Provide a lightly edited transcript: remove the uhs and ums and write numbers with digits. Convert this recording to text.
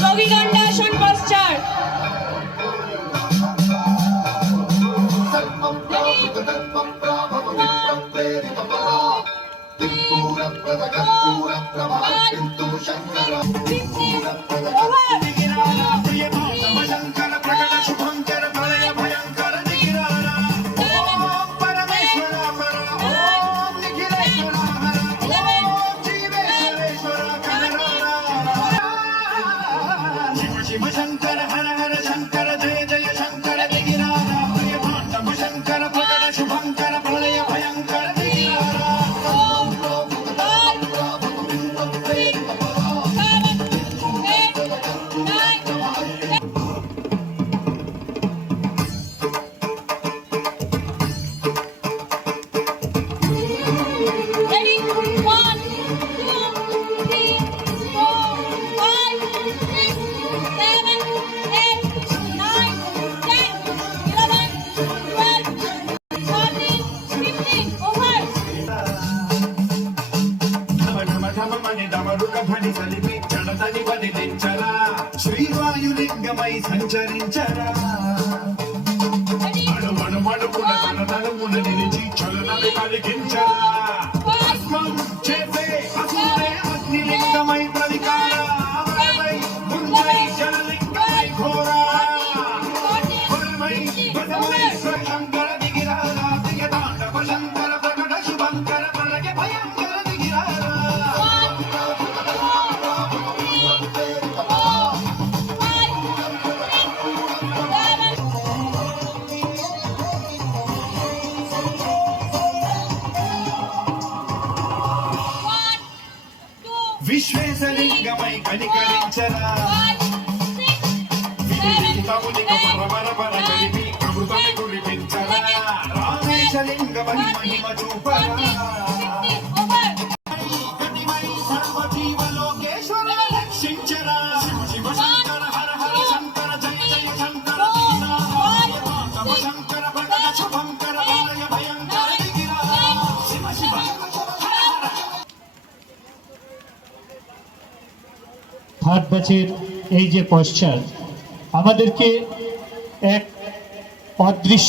যোগীগণ্ডাসন পশ্চার। शिव शंकर हर हर शंकर जय जय शंकर दिगिरारा प्रिय भांडव शंकर प्रकट शुभंकर प्रलय भयंकर दिगिरारा శ్రీవాయులింగమై సంచరించరా అణువణువణుకుల తనతనమున నిలిచి చలనని కలిగించరా భస్మం చేసే అసురే అగ్నిలింగమై ప్రవికారా అమరమై ముంజై జలలింగమై ఘోరా పరమై పదమై శంకర దిగిరారా ప్రియతాండవ శంకర ప్రకట శుభంకర ప్రళయ భయంకర దిగిరారా విశ్వేశలింగమై కనికరించరా విదితమునిక పరపర కలిపి అమృతమి కురిపించరా రామేశలింగమై మహిమ చూపరా సర్వజీవలోకేశ్వర రక్షించరా శివ శంకర హర హర శంకర జయ జయ శంకర మాధవ శంకర ప్రకట శుభంకర ప్రళయ భయంకర దిగిరారా శివ శివ থার্ড ব্যাচের এই যে পশ্চাৎ আমাদেরকে এক অদৃশ্য